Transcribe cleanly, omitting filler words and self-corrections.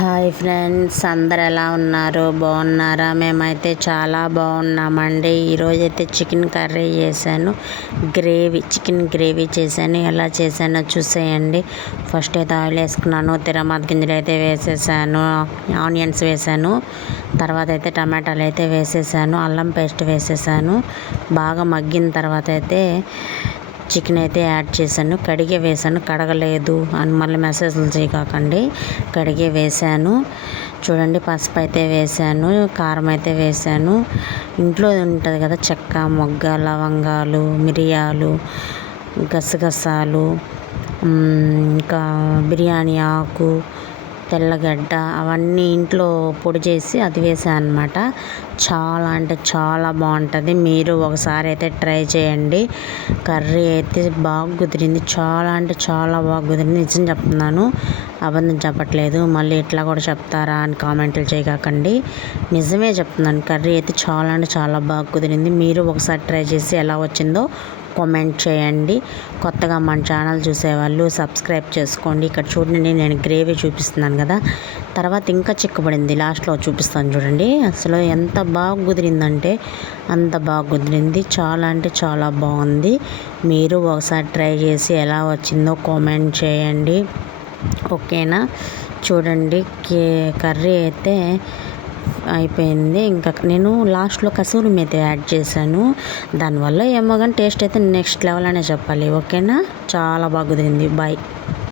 Hi friends, అందరు ఎలా ఉన్నారు? బాగున్నారా? మేమైతే చాలా బాగున్నామండి. ఈరోజైతే చికెన్ కర్రీ చేశాను, చికెన్ గ్రేవీ చేశాను. ఎలా చేశానో చూసేయండి. ఫస్ట్ అయితే ఆయిల్ వేసుకున్నాను, తిరమాత గింజలు అయితే వేసేసాను, ఆనియన్స్ వేసాను, తర్వాత అయితే టమాటాలు అయితే వేసేసాను, అల్లం పేస్ట్ వేసేసాను. బాగా మగ్గిన తర్వాత అయితే చికెన్ అయితే యాడ్ చేశాను. కడిగే వేసాను, కడగలేదు అని మళ్ళీ మెసేజ్లు చేయకండి. కడిగే వేసాను. చూడండి, పసుపు అయితే వేసాను, కారం అయితే వేసాను. ఇంట్లో ఉంటుంది కదా చెక్క, మొగ్గ, లవంగాలు, మిరియాలు, గసగసాలు, ఇంకా బిర్యానీ ఆకు, తెల్లగడ్డ, అవన్నీ ఇంట్లో పొడి చేసి అది వేసాను అనమాట. చాలా అంటే చాలా బాగుంటుంది. మీరు ఒకసారి అయితే ట్రై చేయండి. కర్రీ అయితే బాగా కుదిరింది, చాలా అంటే చాలా బాగా కుదిరింది. నిజం చెప్తున్నాను, అబద్ధం చెప్పట్లేదు. మళ్ళీ ఇట్లా కూడా చెప్తారా అని కామెంట్లు చేయకండి. నిజమే చెప్తున్నాను, కర్రీ అయితే చాలా అంటే చాలా బాగా కుదిరింది. మీరు ఒకసారి ట్రై చేసి ఎలా వచ్చిందో కామెంట్ చేయండి. కొత్తగా మన ఛానల్ చూసేవాళ్ళు సబ్స్క్రైబ్ చేసుకోండి. ఇక్కడ చూడండి, నేను గ్రేవీ చూపిస్తున్నాను కదా, తర్వాత ఇంకా చిక్కబడింది, లాస్ట్లో చూపిస్తాను చూడండి. అసలు ఎంత బాగా కుదిరిందంటే అంత బాగా కుదిరింది. చాలా అంటే చాలా బాగుంది. మీరు ఒకసారి ట్రై చేసి ఎలా వచ్చిందో కామెంట్ చేయండి, ఓకేనా? చూడండి, కర్రీ అయితే అయిపోయింది. ఇంకా నేను లాస్ట్లో కసూరి మేతి యాడ్ చేశాను. దానివల్ల ఏమో కానీ టేస్ట్ అయితే నెక్స్ట్ లెవెల్ అనే చెప్పాలి, ఓకేనా? చాలా బాగా కుదిరింది. బాయ్.